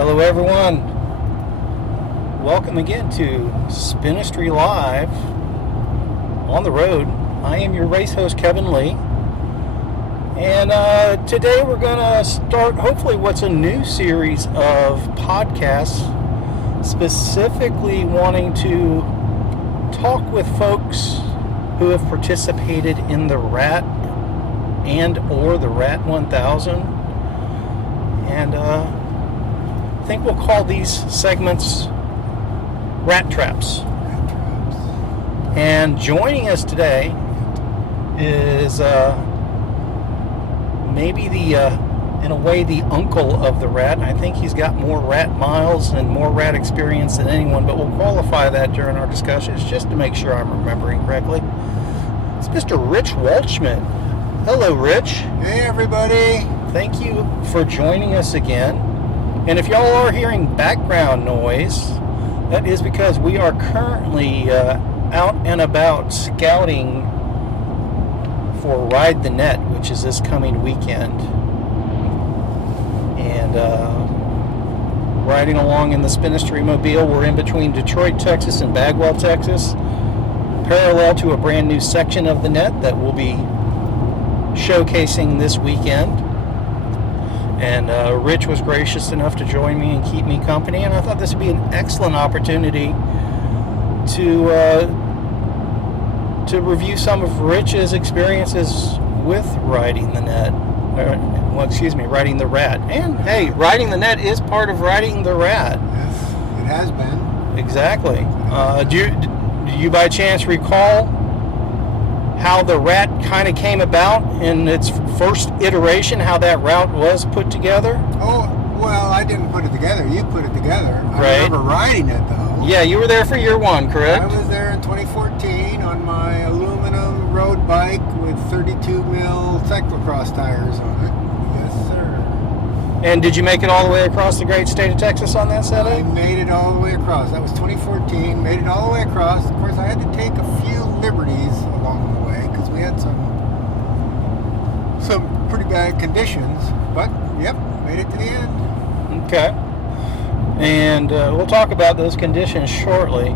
Hello everyone, welcome again to Spinistry Live on the road. I am your race host Kevin Lee, and today we're going to start hopefully what's a new series of podcasts, specifically wanting to talk with folks who have participated in the RAT and or the RAT 1000, and I think we'll call these segments Rat Traps. And joining us today is maybe in a way, the uncle of the rat. I think he's got more rat miles and more rat experience than anyone, but we'll qualify that during our discussions just to make sure I'm remembering correctly. It's Mr. Rich Waldschmidt. Hello, Rich. Hey, everybody. Thank you for joining us again. And if y'all are hearing background noise, that is because we are currently out and about scouting for Ride the NETT, which is this coming weekend. And riding along in the Spinistry mobile, we're in between Detroit, Texas and Bagwell, Texas, parallel to a brand new section of the NETT that we'll be showcasing this weekend. And Rich was gracious enough to join me and keep me company, and I thought this would be an excellent opportunity to review some of Rich's experiences with riding the NETT. Riding the RAT. And hey, riding the NETT is part of riding the RAT. Yes, it has been. Exactly. Do you by chance recall how the RAT kind of came about in its first iteration, how that route was put together? Oh, well, I didn't put it together. You put it together. I Right. remember riding it, though. Yeah, you were there for year one, correct? I was there in 2014 on my aluminum road bike with 32 mil cyclocross tires on it. Yes, sir. And did you make it all the way across the great state of Texas on that I setup? made it all the way across. That was 2014. Made it all the way across. Of course, I had to take a few liberties along the way because we had some pretty bad conditions. But, yep, made it to the end. Okay. And we'll talk about those conditions shortly.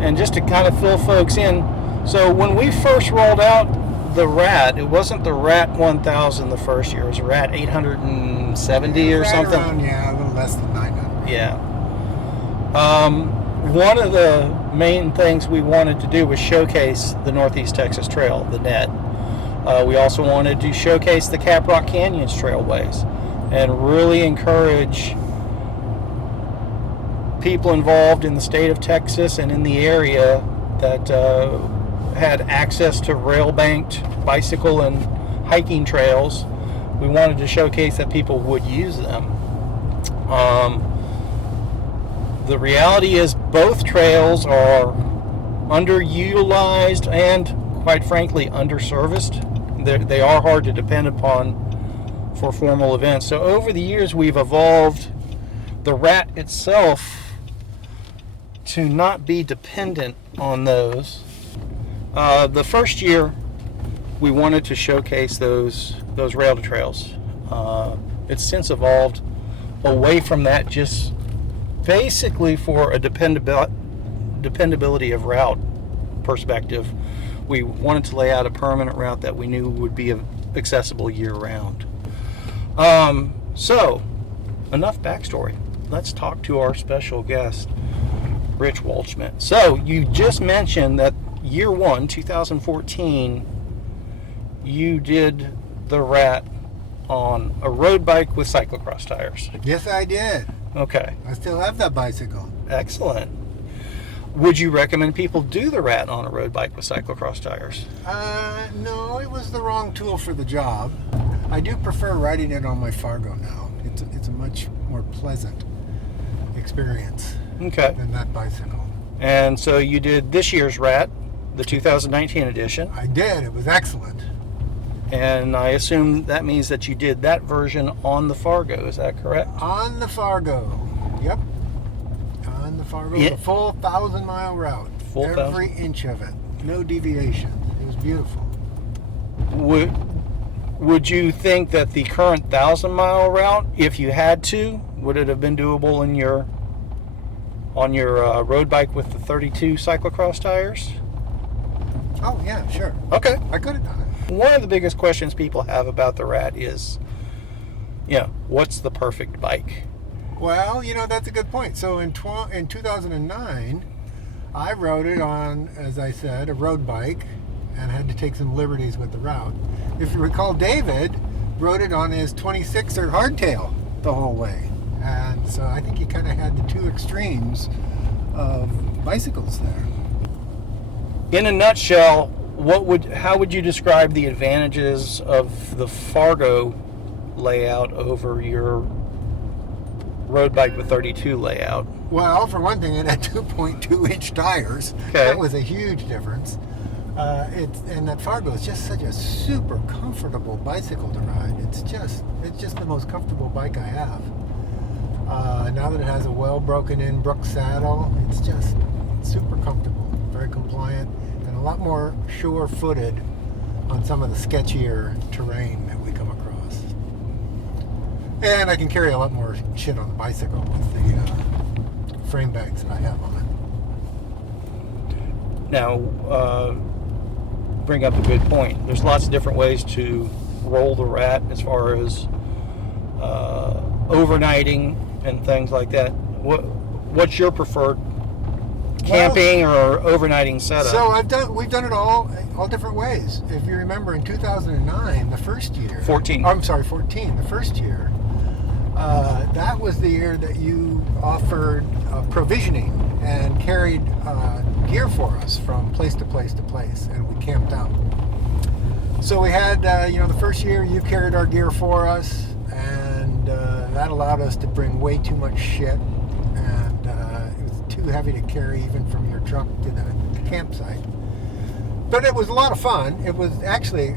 And just to kind of fill folks in, so when we first rolled out the RAT, it wasn't the RAT 1000 the first year. It was RAT 870 or Right something. around, yeah, a little less than 900. Yeah. One of the main things we wanted to do was showcase the Northeast Texas Trail, the NETT. We also wanted to showcase the Caprock Canyons trailways and really encourage people involved in the state of Texas and in the area that had access to rail-banked bicycle and hiking trails. We wanted to showcase that people would use them. The reality is both trails are underutilized and, quite frankly, underserviced. They are hard to depend upon for formal events. So over the years, we've evolved the RAT itself to not be dependent on those. The first year, we wanted to showcase those rail trails. It's since evolved away from that, just basically for a dependability of route perspective. We wanted to lay out a permanent route that we knew would be accessible year-round. So, enough backstory. Let's talk to our special guest, Rich Waldschmidt. So, you just mentioned that year one, 2014, you did the RAT on a road bike with cyclocross tires. Yes, I did. Okay. I still have that bicycle. Excellent. Would you recommend people do the RAT on a road bike with cyclocross tires? No, it was the wrong tool for the job. I do prefer riding it on my Fargo now. It's a much more pleasant experience Okay. than that bicycle. And so you did this year's RAT, the 2019 edition, I did. It was excellent. and I assume that means that you did that version on the Fargo. Is that correct? On the Fargo. Yep. On the Fargo. Yeah. The full 1,000-mile route. Full Every inch of it. No deviation. It was beautiful. Would you think that the current 1,000-mile route, if you had to, Would it have been doable on your road bike with the 32 cyclocross tires? Oh, yeah, sure. Okay. I could have done it. One of the biggest questions people have about the Rat is, what's the perfect bike? Well, that's a good point. So in 2009, I rode it on, as I said, a road bike and had to take some liberties with the route. If you recall, David rode it on his 26er hardtail the whole way. And so I think he kind of had the two extremes of bicycles there. In a nutshell, how would you describe the advantages of the Fargo layout over your road bike with 32 layout? Well, for one thing, it had 2.2-inch tires. Okay. That was a huge difference. And that Fargo is just such a super comfortable bicycle to ride. It's just the most comfortable bike I have. Now that it has a well broken in Brooks saddle, it's just super comfortable, very compliant, and a lot more sure-footed on some of the sketchier terrain that we come across. And I can carry a lot more shit on the bicycle with the frame bags that I have on it. Now, bring up a good point. There's lots of different ways to roll the Rat as far as overnighting and things like that. What's your preferred camping or overnighting setup? So we've done it all different ways. If you remember, in 2009, the first year. 14. I'm sorry, 14. The first year. That was the year that you offered provisioning and carried gear for us from place to place to place, and we camped out. So we had, the first year you carried our gear for us, and that allowed us to bring way too much shit, and it was too heavy to carry even from your truck to the campsite. But it was a lot of fun. It was actually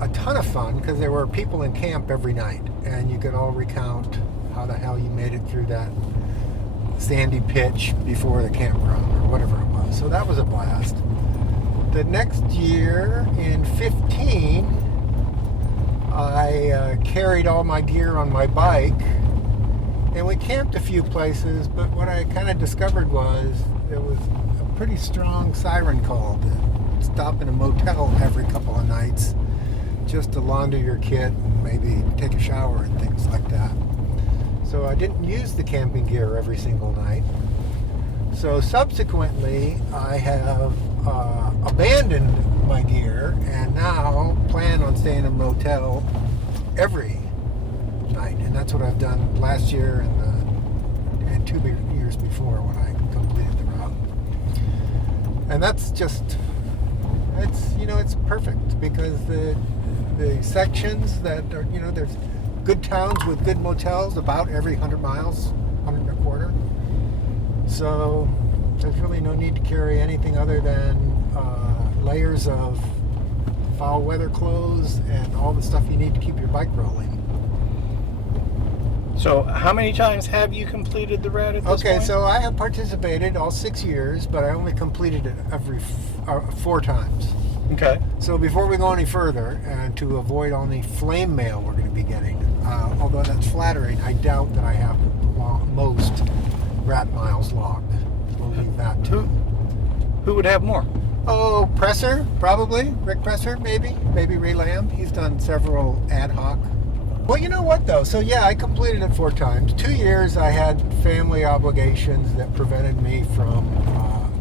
a ton of fun because there were people in camp every night, and you could all recount how the hell you made it through that sandy pitch before the campground or whatever it was. So that was a blast. The next year, in 15, I carried all my gear on my bike, and we camped a few places, but what I kind of discovered was there was a pretty strong siren call to stop in a motel every couple of nights just to launder your kit and maybe take a shower and things like that. So I didn't use the camping gear every single night. So subsequently, I have abandoned my gear and now plan on staying in a motel every night. And that's what I've done last year and 2 years before when I completed the route. And that's just, it's perfect because the sections that are, there's good towns with good motels about every 100 miles, 125. So there's really no need to carry anything other than layers of foul weather clothes and all the stuff you need to keep your bike rolling. So how many times have you completed the Rat at this point? Okay, so I have participated all 6 years, but I only completed it every 4 times. Okay. So before we go any further, and to avoid all the flame mail we're going to be getting, although that's flattering, I doubt that I have most Rat miles logged. We'll leave that to... Who would have more? Oh, Presser, probably. Rick Presser, maybe. Maybe Ray Lamb. He's done several ad hoc. Well, you know what, though? So, yeah, I completed it 4 times. 2 years I had family obligations that prevented me from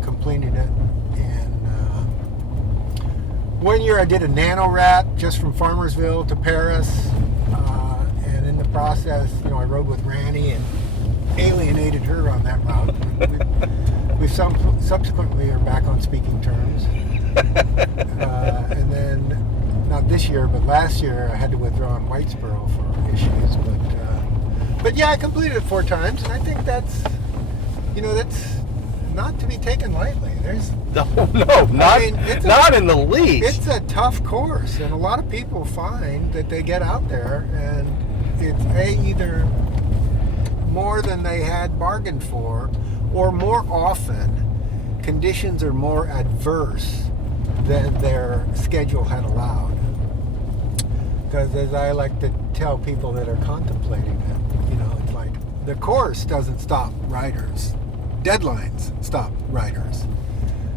completing it. And 1 year I did a nano rat just from Farmersville to Paris. And in the process, I rode with Granny and alienated her on that route. We subsequently are back on speaking terms. And then, not this year, but last year, I had to withdraw in Whitesboro for issues. But yeah, I completed it 4 times, and I think that's not to be taken lightly. Not in the least. It's a tough course, and a lot of people find that they get out there, and it's either more than they had bargained for, or more often, conditions are more adverse than their schedule had allowed. Because as I like to tell people that are contemplating it, it's like the course doesn't stop riders. Deadlines stop riders.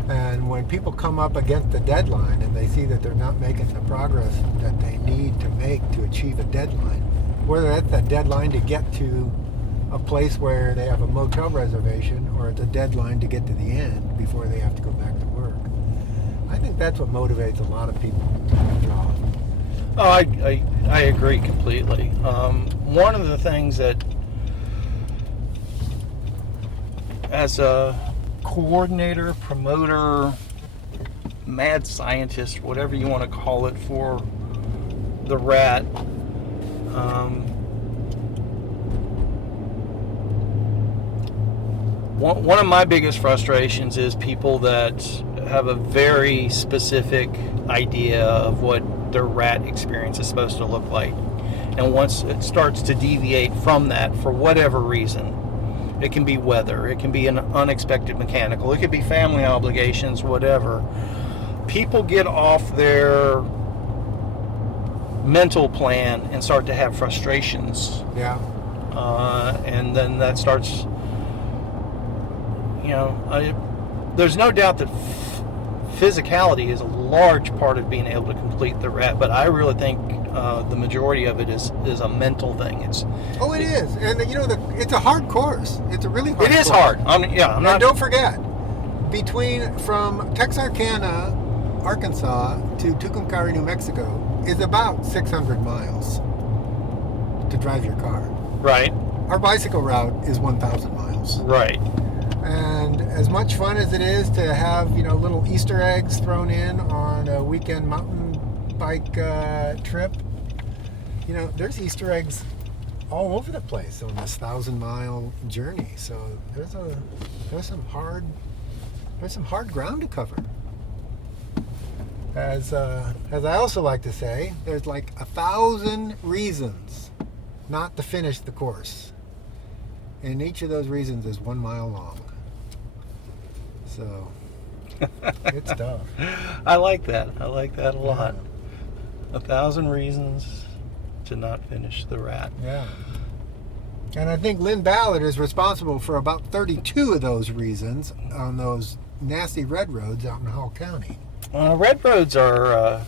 And when people come up against the deadline and they see that they're not making the progress that they need to make to achieve a deadline, whether that's a deadline to get to a place where they have a motel reservation or it's a deadline to get to the end before they have to go back to work, I think that's what motivates a lot of people to draw. Oh, I agree completely. One of the things that, as a coordinator, promoter, mad scientist, whatever you want to call it, for the rat, one of my biggest frustrations is people that have a very specific idea of what their rat experience is supposed to look like. And once it starts to deviate from that for whatever reason, it can be weather, it can be an unexpected mechanical, it could be family obligations, whatever. People get off their mental plan and start to have frustrations. Yeah. And then that starts, there's no doubt that physicality is a large part of being able to complete the rat, but I really think the majority of it is a mental thing. It is, and it's a hard course. It's a really hard. It is course. hard. And don't forget, from Texarkana, Arkansas to Tucumcari, New Mexico, is about 600 miles to drive your car. Right. Our bicycle route is 1,000 miles. Right. And as much fun as it is to have, little Easter eggs thrown in on a weekend mountain bike trip, there's Easter eggs all over the place on this 1,000-mile journey. So there's some hard ground to cover. As I also like to say, there's like 1,000 reasons not to finish the course, and each of those reasons is 1 mile long. So it's tough. I like that. I like that a lot. 1,000 reasons to not finish the rat. Yeah. And I think Lynn Ballard is responsible for about 32 of those reasons on those nasty red roads out in Hall County. Red roads are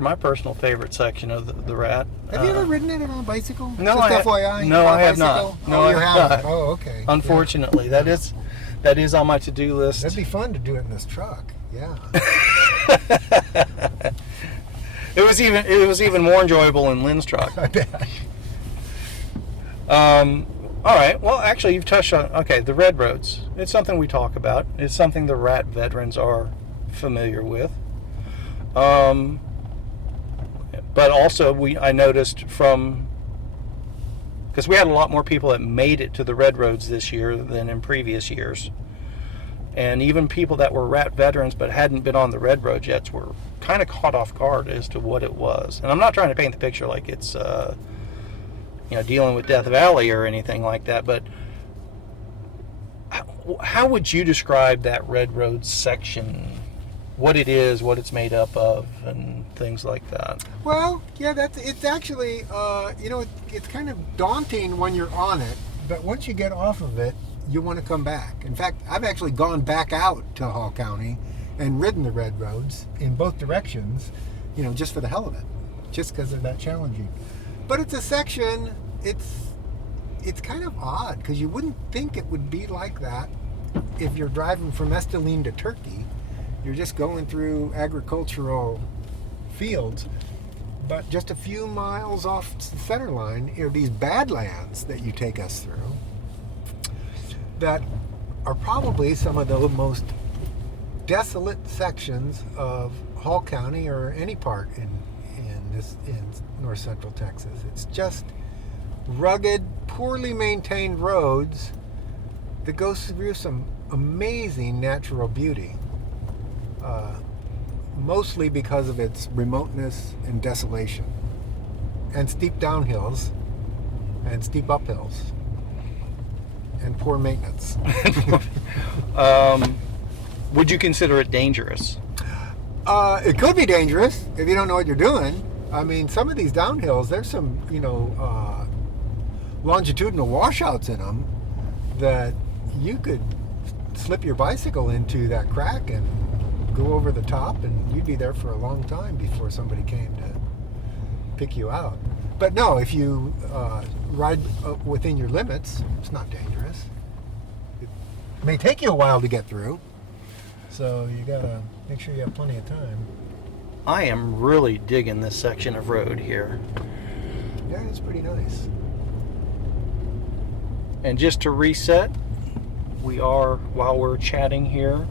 my personal favorite section of the rat. Have you ever ridden it on a bicycle? No, Just I have not. No, you I haven't. not. Oh, okay. Unfortunately, that is on my to-do list. That'd be fun to do it in this truck. Yeah. It was even more enjoyable in Lynn's truck. I bet. All right. Well, actually, you've touched on the red roads. It's something we talk about. It's something the rat veterans are familiar with. But also I noticed because we had a lot more people that made it to the red roads this year than in previous years. And even people that were rat veterans but hadn't been on the red roads yet were kind of caught off guard as to what it was. And I'm not trying to paint the picture like it's dealing with Death Valley or anything like that, but how would you describe that red road section? What it is, what it's made up of, and things like that. Well, yeah, it's actually, it's kind of daunting when you're on it, but once you get off of it, you want to come back. In fact, I've actually gone back out to Hall County and ridden the red roads in both directions, just for the hell of it, just because they're that challenging. But it's a section, it's kind of odd, because you wouldn't think it would be like that if you're driving from Estillene to Turkey. You're just going through agricultural fields, but just a few miles off the center line are these badlands that you take us through that are probably some of the most desolate sections of Hall County or any part in north central Texas. It's just rugged, poorly maintained roads that go through some amazing natural beauty. Mostly because of its remoteness and desolation, and steep downhills and steep uphills and poor maintenance. Would you consider it dangerous? It could be dangerous if you don't know what you're doing. I mean, some of these downhills, there's some longitudinal washouts in them that you could slip your bicycle into that crack and go over the top, and you'd be there for a long time before somebody came to pick you out. But no, if you ride within your limits, it's not dangerous. It may take you a while to get through, so you gotta make sure you have plenty of time. I am really digging this section of road here. Yeah, it's pretty nice. And just to reset, we are, while we're chatting here,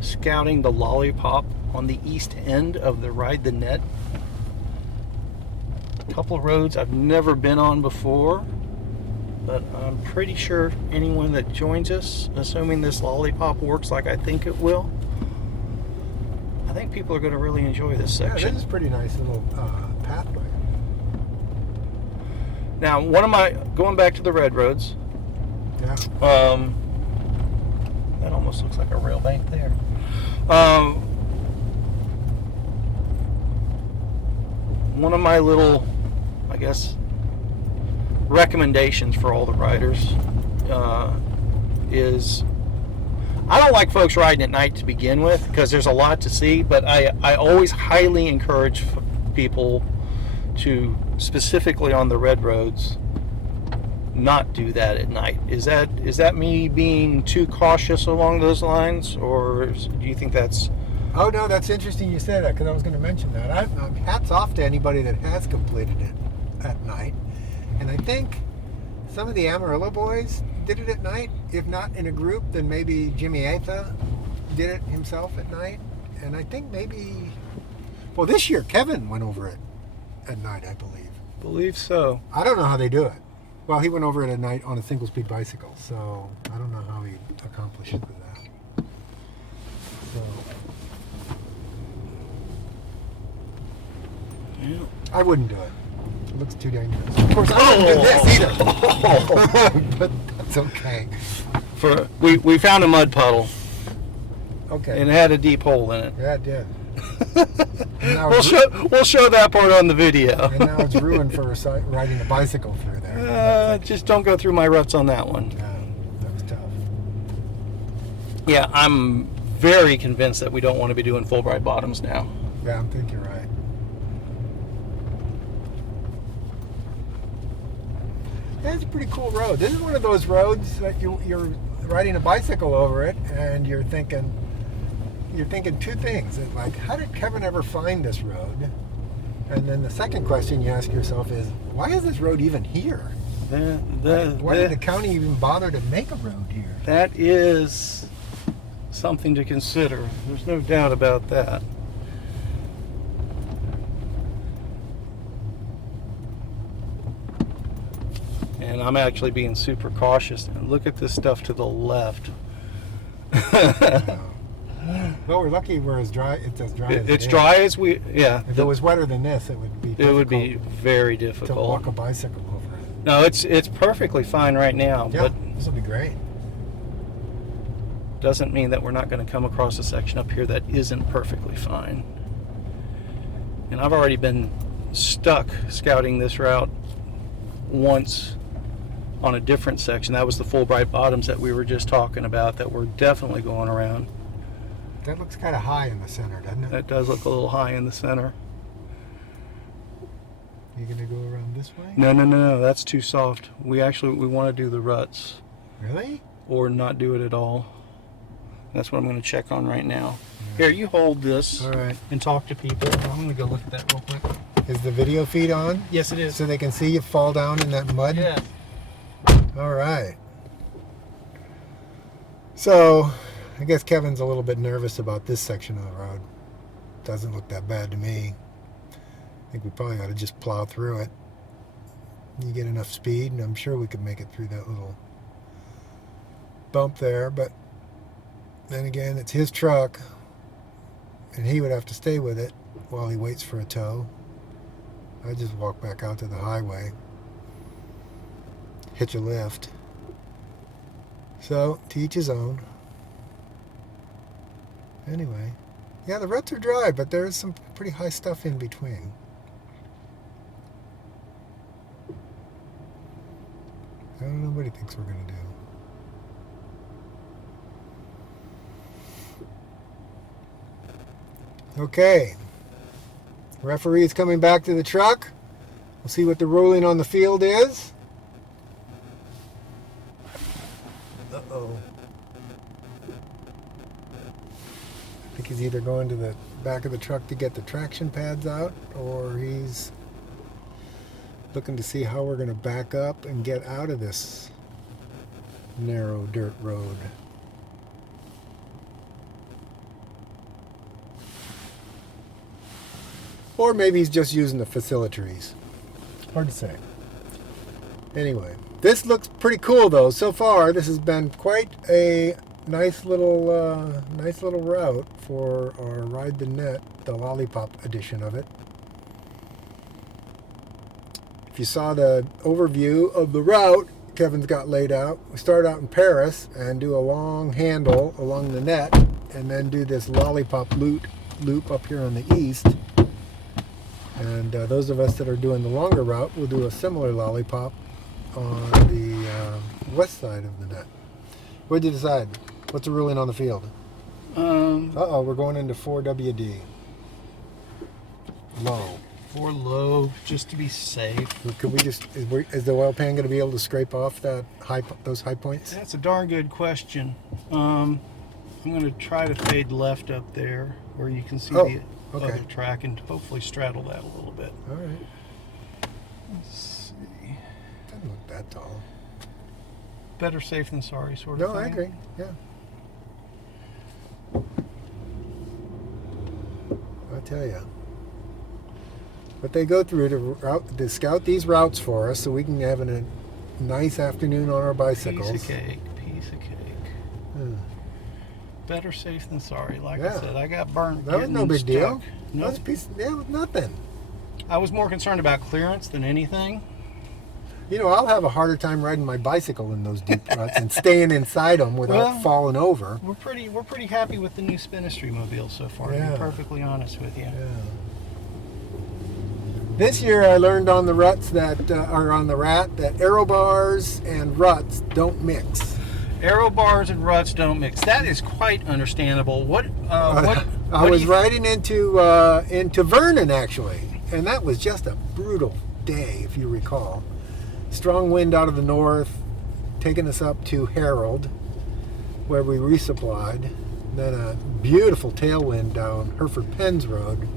scouting the lollipop on the east end of the Ride the NETT. A couple of roads I've never been on before, but I'm pretty sure anyone that joins us, assuming this lollipop works like I think it will, I think people are going to really enjoy this section. Yeah, this is a pretty nice little pathway. Now, going back to the red roads, Yeah. that almost looks like a rail bank there. One of my little, I guess, recommendations for all the riders is, I don't like folks riding at night to begin with because there's a lot to see, but I always highly encourage people to, specifically on the red roads, not do that at night. Is that me being too cautious along those lines, or do you think that's... Oh no, that's interesting you say that, because I was going to mention that. Hats off to anybody that has completed it at night. And I think some of the Amarillo boys did it at night. If not in a group, then maybe Jimmy Atha did it himself at night. And I think maybe, well, this year Kevin went over it at night, I believe. Believe so. I don't know how they do it. Well, he went over it at night on a single-speed bicycle, so I don't know how he accomplished it with that. So, Yeah. I wouldn't do it. It looks too dangerous. Of course, I wouldn't do this either. But that's okay. We found a mud puddle, Okay. and it had a deep hole in it. Yeah, it did. We'll show that part on the video. And now it's ruined for riding a bicycle through there. Just don't go through my ruts on that one. Yeah, that was tough. Yeah, I'm very convinced that we don't want to be doing Fulbright bottoms now. Yeah, I think you're right. Yeah, it's a pretty cool road. This is one of those roads that you're riding a bicycle over it, and you're thinking two things. It's like, how did Kevin ever find this road? And then the second question you ask yourself is, why is this road even here? Why did the county even bother to make a road here? That is something to consider. There's no doubt about that. And I'm actually being super cautious. And look at this stuff to the left. Well, we're lucky we're as dry. It's as dry as it It's is. dry as we, yeah. If it was wetter than this, it would be It would be difficult very to difficult. walk a bicycle over it. No, it's perfectly fine right now, Yeah, but this will be great. doesn't mean that we're not going to come across a section up here that isn't perfectly fine. And I've already been stuck scouting this route once on a different section. That was the Fulbright bottoms that we were just talking about that we're definitely going around. That looks kind of high in the center, doesn't it? That does look a little high in the center. You gonna go around this way? No, that's too soft. We want to do the ruts Really? or not do it at all. That's what I'm going to check on right now. Here, you hold this All right. and talk to people. I'm going to go look at that real quick. Is the video feed on? Yes, it is. So they can see you fall down in that mud? Yeah. All right. So, I guess Kevin's a little bit nervous about this section of the road. Doesn't look that bad to me. I think we probably ought to just plow through it. You get enough speed, and I'm sure we could make it through that little bump there, but then again, it's his truck, and he would have to stay with it while he waits for a tow. I just walk back out to the highway, hitch a lift. So, to each his own. Anyway, yeah, the ruts are dry, but there's some pretty high stuff in between. nobody thinks we're going to do. Okay. Referee's coming back to the truck. We'll see what the ruling on the field is. Uh-oh. I think he's either going to the back of the truck to get the traction pads out, or he's looking to see how we're going to back up and get out of this narrow dirt road. Or maybe he's just using the facilities. Hard to say. Anyway, this looks pretty cool though. So far, this has been quite a nice little route for our Ride the NETT, the lollipop edition of it. If you saw the overview of the route Kevin's got laid out, we start out in Paris and do a long handle along the net, and then do this lollipop loop up here on the east. And those of us that are doing the longer route will do a similar lollipop on the west side of the net. What did you decide? What's the ruling on the field? Uh-oh, we're going into 4WD. Low. 4 low, just to be safe. Could we just, is the oil pan going to be able to scrape off those high points? That's a darn good question. I'm going to try to fade left up there where you can see the other track and hopefully straddle that a little bit. All right. Let's see. Doesn't look that tall. Better safe than sorry, sort of thing. No, I agree. Yeah. I tell you. But they go through to scout these routes for us so we can have a nice afternoon on our bicycles. Piece of cake. Better safe than sorry. Like I said, I got burnt. That was no big deal. No, that was nothing. I was more concerned about clearance than anything. You know, I'll have a harder time riding my bicycle in those deep ruts and staying inside them without falling over. We're pretty happy with the new Spinistry mobile so far. To be perfectly honest with you. Yeah. This year I learned on the ruts that are on the rat that aero bars and ruts don't mix. Aero bars and ruts don't mix. That is quite understandable. I was riding into Vernon actually, and that was just a brutal day, if you recall. Strong wind out of the north, taking us up to Harold, where we resupplied. Then a beautiful tailwind down Hereford Penns Road,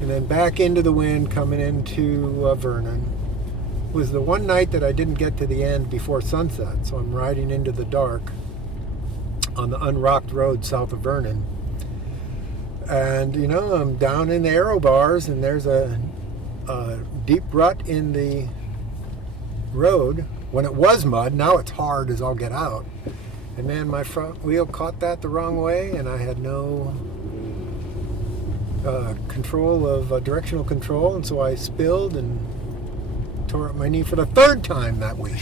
and then back into the wind coming into Vernon. It was the one night that I didn't get to the end before sunset, so I'm riding into the dark on the unrocked road south of Vernon. And, you know, I'm down in the aero bars, and there's a deep rut in the road. When it was mud, now it's hard as all get out. And man, my front wheel caught that the wrong way, and I had no control of directional control, and so I spilled and tore up my knee for the third time that week.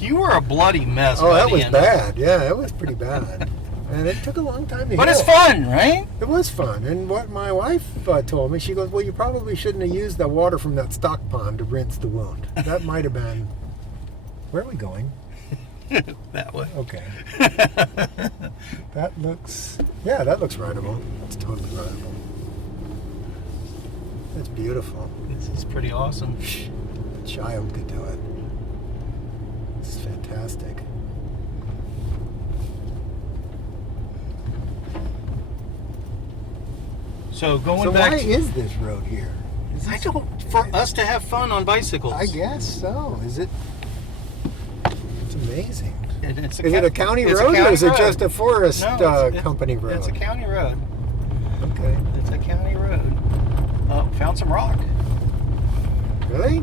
You were a bloody mess. Oh, that was bad. Yeah, it was pretty bad. And it took a long time to heal. But it's fun, right? It was fun. And what my wife told me, she goes, well, you probably shouldn't have used the water from that stock pond to rinse the wound. That might have been... Where are we going? That way. Okay. That looks rideable. It's totally rideable. That's beautiful. This is pretty awesome. A child could do it. This is fantastic. So back. Why is this road here? For us to have fun on bicycles. I guess so. Is it? It's amazing. Is it a county road or is it just a forest company road? It's a county road. Okay. It's a county road. Found some rock. Really?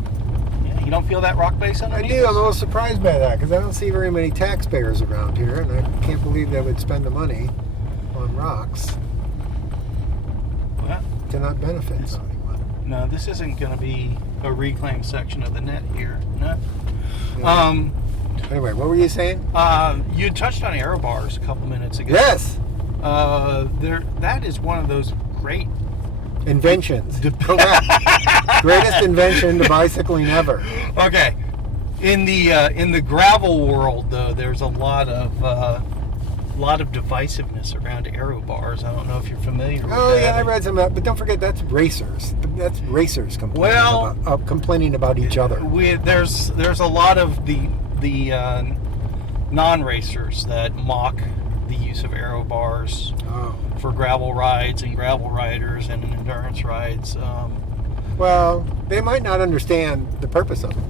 Yeah, you don't feel that rock base underneath? I do. I'm a little surprised by that because I don't see very many taxpayers around here, and I can't believe they would spend the money on rocks to not benefit anyone. No, this isn't going to be a reclaimed section of the net here. No. Yeah. Anyway, what were you saying? You touched on aero bars a couple minutes ago. Yes. That is one of those great inventions. Correct. Greatest invention to bicycling ever. Okay. In the gravel world, though, there's a lot of divisiveness around aero bars. I don't know if you're familiar with that. Oh yeah, I read some of that, but don't forget that's racers. That's racers complaining about each other. There's a lot of the non-racers that mock the use of aero bars for gravel rides and gravel riders and endurance rides. Well, they might not understand the purpose of them.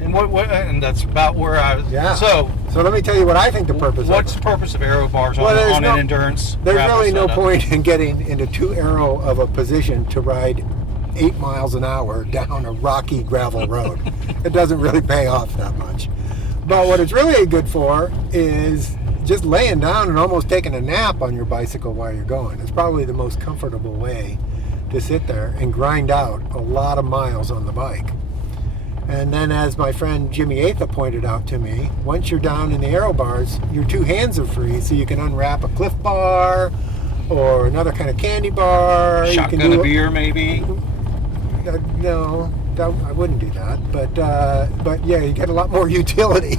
And that's about where I was. Yeah. So let me tell you what I think the purpose of What's the purpose of aero bars on an endurance? There's really no setup? point in getting into too aero of a position to ride 8 miles an hour down a rocky gravel road. It doesn't really pay off that much. But what it's really good for is just laying down and almost taking a nap on your bicycle while you're going. It's probably the most comfortable way to sit there and grind out a lot of miles on the bike. And then, as my friend Jimmy Atha pointed out to me, once you're down in the aero bars, your two hands are free, so you can unwrap a Cliff Bar or another kind of candy bar. Shotgun a beer, maybe? No, I wouldn't do that. But yeah, you get a lot more utility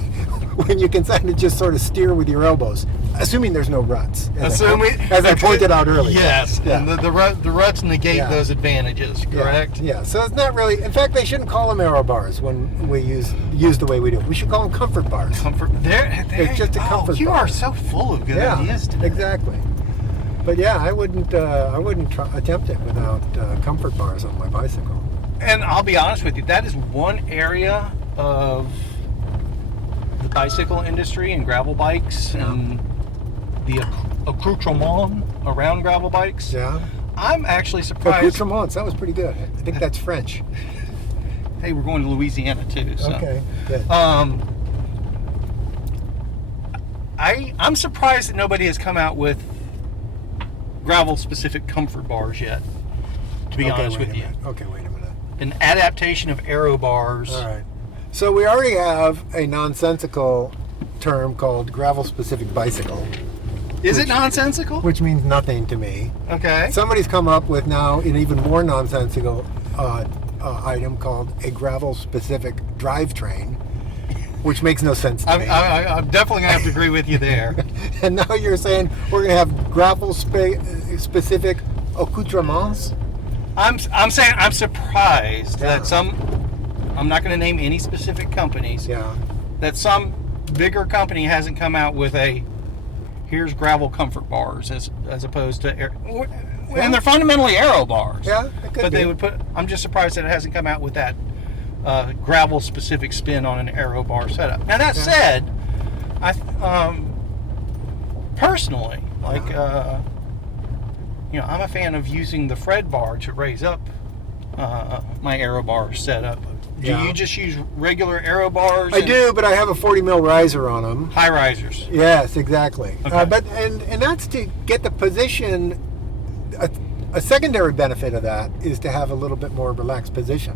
when you can kind of just sort of steer with your elbows, assuming there's no ruts. As I pointed out earlier. Yes, yeah. And the ruts negate those advantages, correct? Yeah. So it's not really. In fact, they shouldn't call them aero bars when we use the way we do. We should call them comfort bars. It's just a comfort bar. You are so full of good ideas today. Exactly. But yeah, I wouldn't attempt it without comfort bars on my bicycle. And I'll be honest with you, that is one area of the bicycle industry and gravel bikes and the accoutrement around gravel bikes. Yeah. I'm actually surprised. Accoutrements, that was pretty good. I think that's French. Hey, we're going to Louisiana too. So. Okay, good. I'm surprised that nobody has come out with gravel-specific comfort bars yet, to be honest with you. Okay, wait a minute. An adaptation of aero bars. All right. So we already have a nonsensical term called gravel-specific bicycle. Is it nonsensical? Which means nothing to me. Okay. Somebody's come up with now an even more nonsensical item called a gravel-specific drivetrain, which makes no sense to me. I'm definitely going to have to agree with you there. And now you're saying we're going to have gravel-specific accoutrements? I'm saying I'm surprised that some, I'm not going to name any specific companies, that some bigger company hasn't come out with here's gravel comfort bars as opposed to and they're fundamentally aero bars. Yeah, it could be. They would I'm just surprised that it hasn't come out with that gravel specific spin on an aero bar setup. Now that said, I personally I'm a fan of using the Fred bar to raise up my aero bar setup. Do you just use regular aero bars? I do, but I have a 40 mil riser on them. High risers. Yes, exactly. Okay. But that's to get the position. A secondary benefit of that is to have a little bit more relaxed position.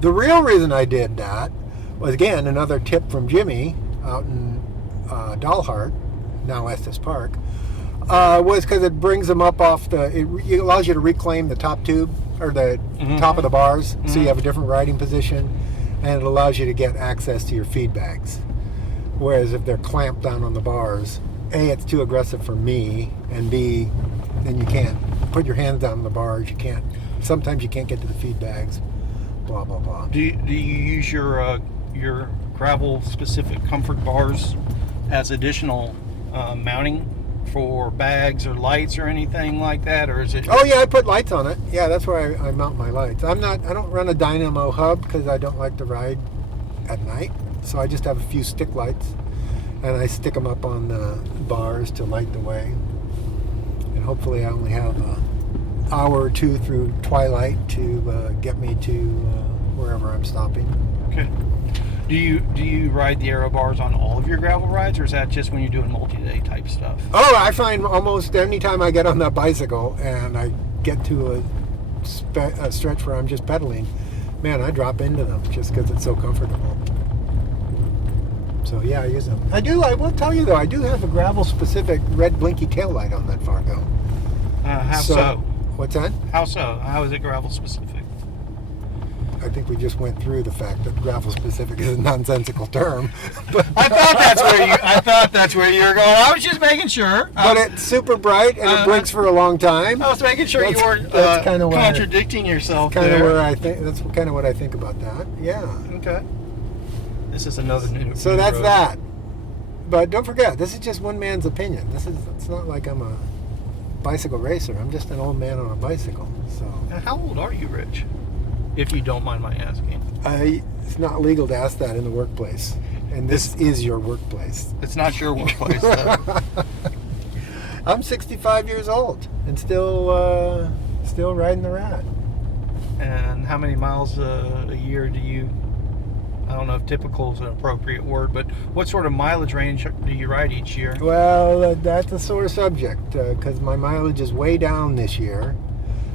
The real reason I did that was, again, another tip from Jimmy out in Dalhart, now Estes Park, was because it brings them up off it allows you to reclaim the top tube or the top of the bars, so you have a different riding position, and it allows you to get access to your feed bags. Whereas if they're clamped down on the bars, A, it's too aggressive for me, and B, then you can't put your hands down on the bars. Sometimes you can't get to the feed bags. Blah blah blah. Do you use your gravel specific comfort bars as additional mounting for bags or lights or anything like that, or is it? Oh yeah, I put lights on it. Yeah, that's where I mount my lights. I don't run a dynamo hub because I don't like to ride at night. So I just have a few stick lights, and I stick them up on the bars to light the way. And hopefully, I only have an hour or two through twilight to get me to wherever I'm stopping. Okay. Do you ride the aero bars on all of your gravel rides, or is that just when you're doing multi-day type stuff? Oh, I find almost any time I get on that bicycle and I get to a stretch where I'm just pedaling, man, I drop into them just because it's so comfortable. So yeah, I use them. I will tell you though, I do have a gravel-specific red blinky taillight on that Fargo. How so? What's that? How so? How is it gravel-specific? I think we just went through the fact that gravel specific is a nonsensical term. But I thought that's where you were going. I was just making sure. But it's super bright and it blinks for a long time. I was making sure you weren't contradicting yourself. Kind of where I think. That's kind of what I think about that. Yeah. Okay. This is another new. So that's road. That. But don't forget, this is just one man's opinion. It's not like I'm a bicycle racer. I'm just an old man on a bicycle. So. Now, how old are you, Rich? If you don't mind my asking. It's not legal to ask that in the workplace. And this is your workplace. It's not your workplace, though. I'm 65 years old and still riding the rat. And how many miles a year do you, I don't know if typical is an appropriate word, but what sort of mileage range do you ride each year? Well, that's a sore subject because my mileage is way down this year.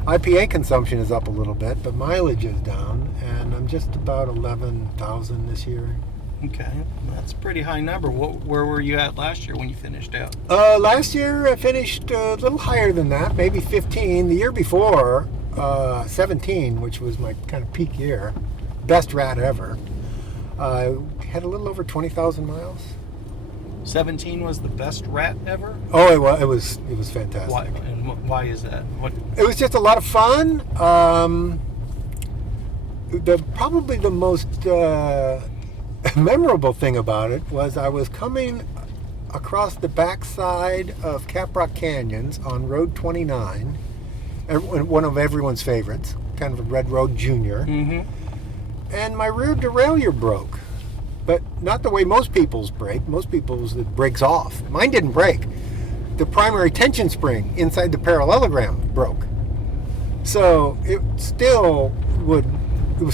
IPA consumption is up a little bit, but mileage is down, and I'm just about 11,000 this year. Okay, that's a pretty high number. Where were you at last year when you finished out? Last year I finished a little higher than that, maybe 15. The year before, 17, which was my kind of peak year, best rat ever. I had a little over 20,000 miles. 17 was the best rat ever? Oh, it was fantastic. Why? And why is that? It was just a lot of fun. Probably the most memorable thing about it was I was coming across the backside of Caprock Canyons on Road 29, one of everyone's favorites, kind of a Red Road Junior, and my rear derailleur broke. But not the way most people's break. Most people's, it breaks off. Mine didn't break. The primary tension spring inside the parallelogram broke. So it was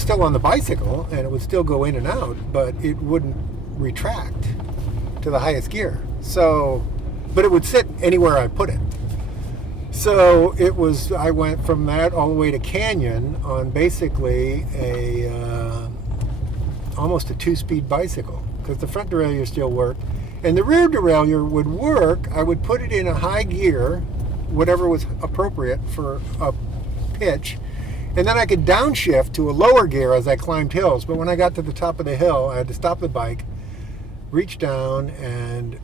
still on the bicycle and it would still go in and out, but it wouldn't retract to the highest gear. So, but it would sit anywhere I put it. So I went from that all the way to Canyon on basically almost a 2-speed bicycle because the front derailleur still worked and the rear derailleur would work. I would put it in a high gear, whatever was appropriate for a pitch, and then I could downshift to a lower gear as I climbed hills. But when I got to the top of the hill, I had to stop the bike, reach down and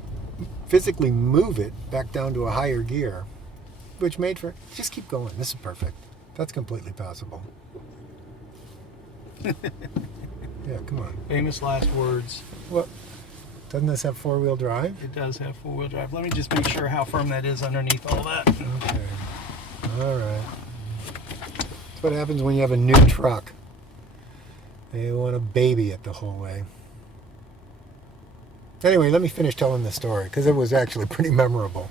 physically move it back down to a higher gear, which made for, just keep going, this is perfect. That's completely possible. Yeah, come on. Famous last words. What? Doesn't this have 4-wheel drive? It does have 4-wheel drive. Let me just make sure how firm that is underneath all that. Okay. All right. That's what happens when you have a new truck. They want to baby it the whole way. Anyway, let me finish telling the story because it was actually pretty memorable.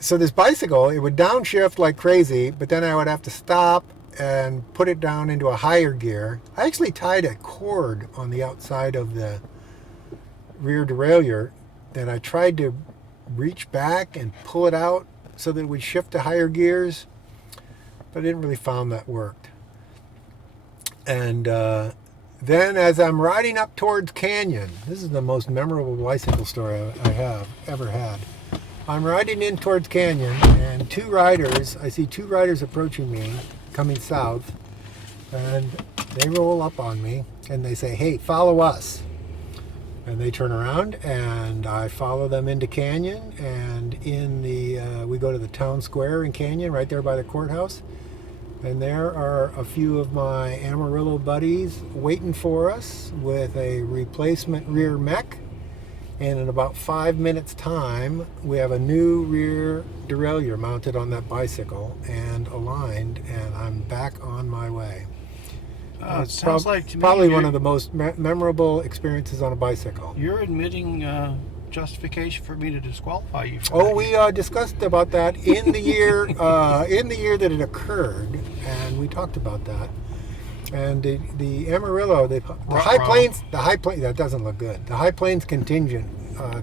So this bicycle, it would downshift like crazy, but then I would have to stop and put it down into a higher gear. I actually tied a cord on the outside of the rear derailleur and I tried to reach back and pull it out so that it would shift to higher gears, but I didn't really find that worked. And then as I'm riding up towards Canyon, this is the most memorable bicycle story I have ever had. I'm riding in towards Canyon and I see two riders approaching me coming south, and they roll up on me and they say, "Hey, follow us." And they turn around and I follow them into Canyon, and we go to the town square in Canyon right there by the courthouse, and there are a few of my Amarillo buddies waiting for us with a replacement rear mech, and in about 5 minutes time we have a new rear derailleur mounted on that bicycle and aligned, and I'm back on my way. It sounds like to me probably one of the most memorable experiences on a bicycle. You're admitting justification for me to disqualify you for that. Oh, we discussed about that in the year that it occurred, and we talked about that. And the Amarillo, the High Plains, that doesn't look good. The High Plains contingent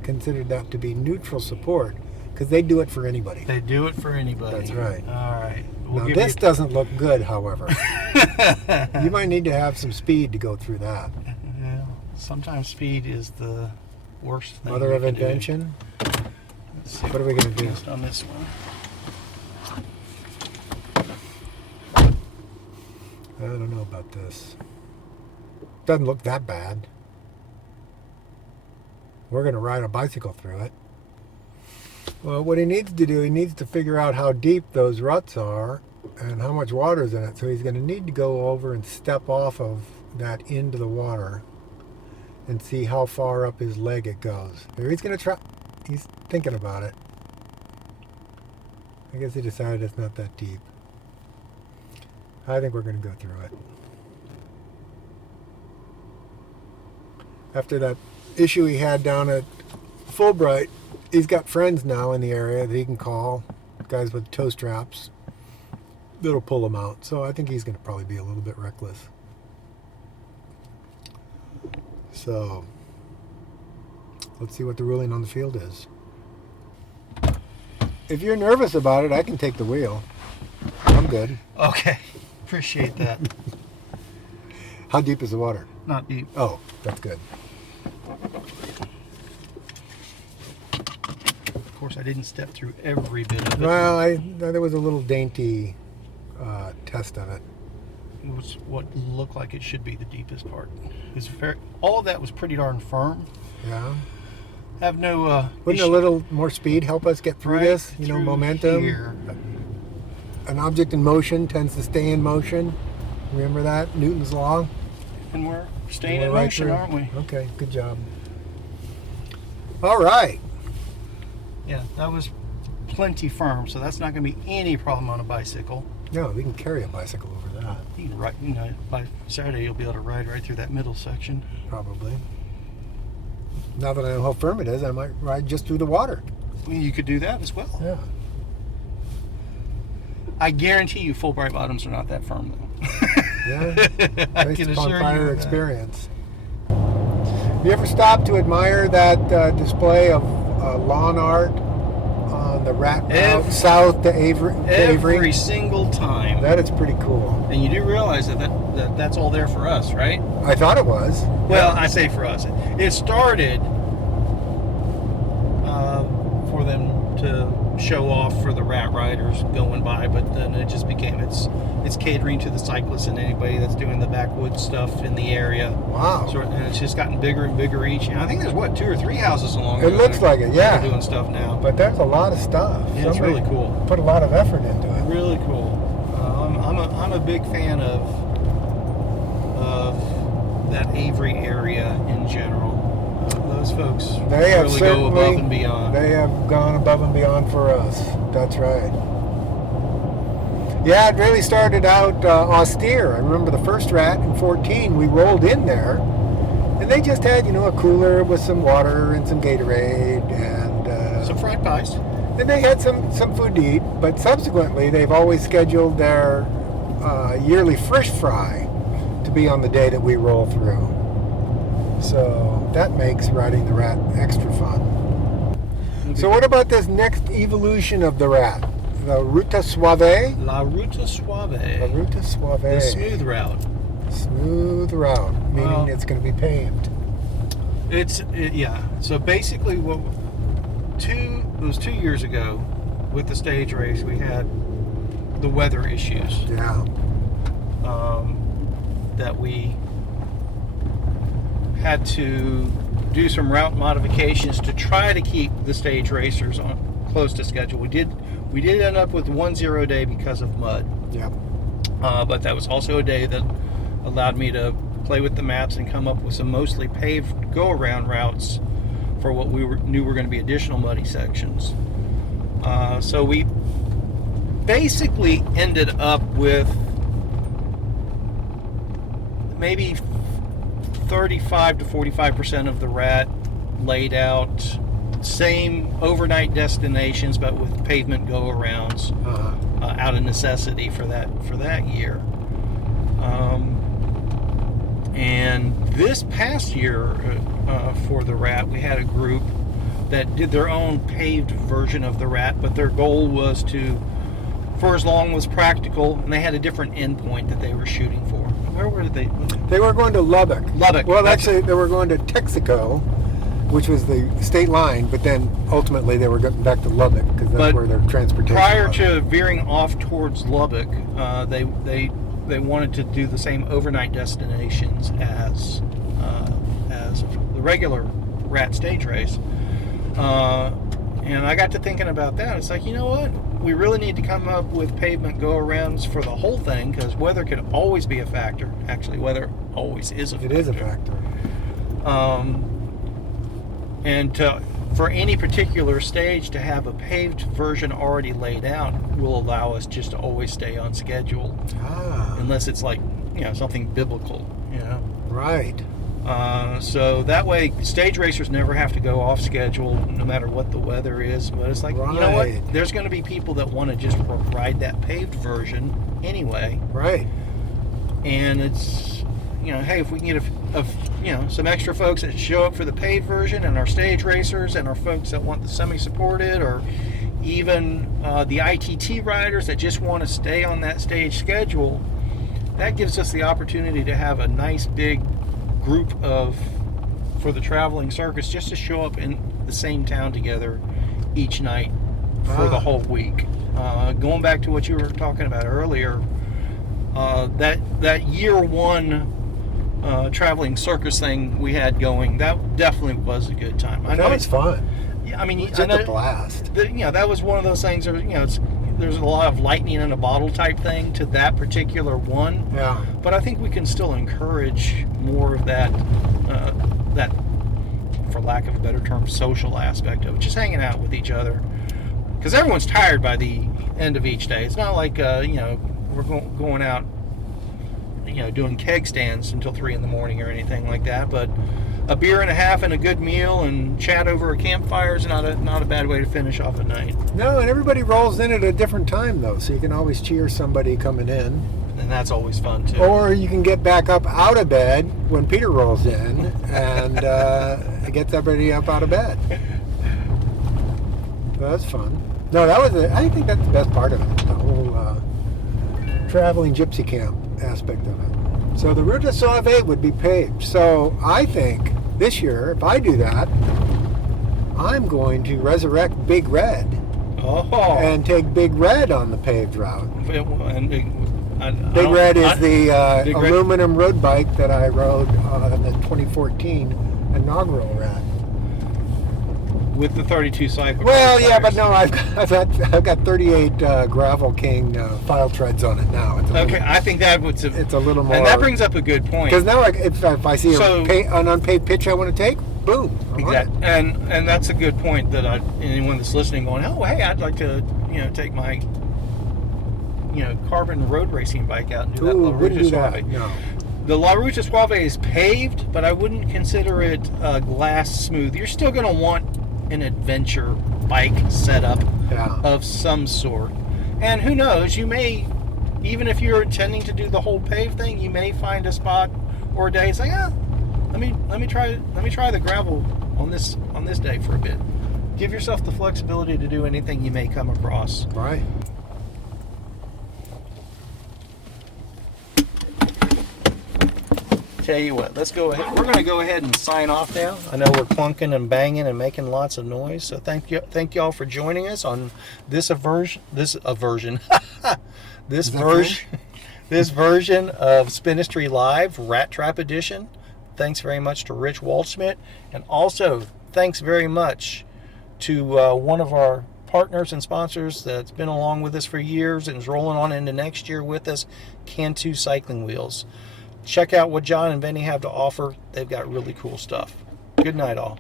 considered that to be neutral support because they do it for anybody. They do it for anybody. That's right. All right. Now this doesn't look good, however. You might need to have some speed to go through that. Yeah. Sometimes speed is the worst thing. Mother of invention. Let's see what are we going to do on this one? I don't know about this. Doesn't look that bad. We're going to ride a bicycle through it. Well, what he needs to do, he needs to figure out how deep those ruts are and how much water's in it. So he's going to need to go over and step off of that into the water and see how far up his leg it goes. Or he's going to try. He's thinking about it. I guess he decided it's not that deep. I think we're going to go through it. After that issue he had down at Fulbright, he's got friends now in the area that he can call, guys with tow straps that'll pull him out. So I think he's going to probably be a little bit reckless. So let's see what the ruling on the field is. If you're nervous about it, I can take the wheel. I'm good. Okay. Appreciate that. How deep is the water? Not deep. Oh, that's good. Of course, I didn't step through every bit of it. Well, there was a little dainty test of it. It was what looked like it should be the deepest part. It's all of that was pretty darn firm. Yeah. Have no. Wouldn't a little more speed help us get through right this? You know, through momentum. here. An object in motion tends to stay in motion. Remember that? Newton's law? And we're staying We're in right motion, through. aren't we? Okay, good job. All right. Yeah, that was plenty firm, so that's not going to be any problem on a bicycle. No, we can carry a bicycle over that, You can ride, by Saturday you'll be able to ride right through that middle section. probably. Now that I know how firm it is, I might ride just through the water. I mean, you could do that as well. Yeah. I guarantee you Fulbright bottoms are not that firm, though. Yeah. I Based can upon assure prior you of that. experience. You ever stop to admire that display of lawn art on the rat route south to Avery? Every single time. That is pretty cool. And you do realize that's all there for us, right? I thought it was. Well, I say for us. It started for them to show off for the rat riders going by, but then it just became it's catering to the cyclists and anybody that's doing the backwoods stuff in the area. Wow. So, and it's just gotten bigger and bigger each. And I think there's 2 or 3 houses along It there looks that like it, yeah. are doing stuff now. But there's a lot of stuff. Yeah, it's really cool. Put a lot of effort into it. Really cool. I'm a big fan of that Avery area in general. Those folks They have really go above certainly- and beyond. They have gone above and beyond for us. That's right. Yeah, it really started out austere. I remember the first rat in 14, we rolled in there, and they just had, a cooler with some water and some Gatorade and Some fried pies. and they had some food to eat. But subsequently, they've always scheduled their yearly fish fry to be on the day that we roll through. So that makes riding the rat extra fun. So what about this next evolution of the rat? The Ruta Suave? La Ruta Suave. The Ruta Suave. The smooth route. Smooth route, meaning Well, it's going to be paved. Yeah. So basically, it was 2 years ago with the stage race, we had the weather issues Yeah. that we had to do some route modifications to try to keep the stage racers on close to schedule. We did end up with 1 0 day because of mud. Yep. But that was also a day that allowed me to play with the maps and come up with some mostly paved go-around routes for what knew were going to be additional muddy sections. So we basically ended up with maybe 35 to 45% of the rat laid out, same overnight destinations, but with pavement go-arounds. Out of necessity for that year. And this past year for the rat, we had a group that did their own paved version of the rat, but their goal was for as long as practical, and they had a different endpoint that they were shooting for. Where were they? They were going to Lubbock. Lubbock. Well, actually, they were going to Texaco, which was the state line, but then ultimately they were going back to Lubbock because that's where their transportation Prior was. to veering off towards Lubbock, they they wanted to do the same overnight destinations as the regular rat stage race. And I got to thinking about that. It's like, you know what? We really need to come up with pavement go-arounds for the whole thing, because weather could always be a factor. Actually, weather always is a factor. It is a factor. And for any particular stage to have a paved version already laid out will allow us just to always stay on schedule. Unless it's like, something biblical, Right. So that way stage racers never have to go off schedule no matter what the weather is. But it's like, you know what? There's going to be people that want to just ride that paved version anyway. Right. And it's, hey, if we can get some extra folks that show up for the paved version, and our stage racers and our folks that want the semi-supported, or even the ITT riders that just want to stay on that stage schedule, that gives us the opportunity to have a nice big group for the traveling circus just to show up in the same town together each night for the whole week. Going back to what you were talking about earlier, that year one traveling circus thing we had going, that definitely was a good time. That was fun. Yeah, I mean, It's a blast. That was one of those things. There's a lot of lightning in a bottle type thing to that particular one. Yeah. But I think we can still encourage more of that, for lack of a better term, social aspect of it, just hanging out with each other. Because everyone's tired by the end of each day. It's not like we're going out, doing keg stands until 3 in the morning or anything like that. But a beer and a half and a good meal and chat over a campfire is not a bad way to finish off a night. No, and everybody rolls in at a different time, though, so you can always cheer somebody coming in. And that's always fun, too. Or you can get back up out of bed when Peter rolls in and gets everybody up out of bed. So that's fun. No, I think that's the best part of it, the whole traveling gypsy camp aspect of it. So the Route de Sauve would be paved. So I think this year, if I do that, I'm going to resurrect Big Red and take Big Red on the paved route. Big Red is the aluminum road bike that I rode on the 2014 inaugural rat. With the 32 cycle. Well, yeah, but no, I've got 38 Gravel King file treads on it now. I think that would. It's a little more. And that brings up a good point. Because now, if I see an unpaved pitch I want to take, boom. Exactly. And that's a good point that anyone that's listening going, oh, hey, I'd like to take my carbon road racing bike out and do that La Route de Sauve. No. The La Route de Sauve is paved, but I wouldn't consider it glass smooth. You're still going to want an adventure bike setup of some sort. And who knows, you may, even if you're intending to do the whole paved thing, you may find a spot or a day and say, let me try the gravel on this day for a bit. Give yourself the flexibility to do anything you may come across. Right. Tell you what, let's go ahead. We're going to go ahead and sign off now. I know we're clunking and banging and making lots of noise, so thank you all for joining us on this version of Spinistry Live Rat Trap Edition. Thanks very much to Rich Waldschmidt, and also thanks very much to one of our partners and sponsors that's been along with us for years and is rolling on into next year with us, Cantu Cycling Wheels. Check out what John and Benny have to offer. They've got really cool stuff. Good night, all.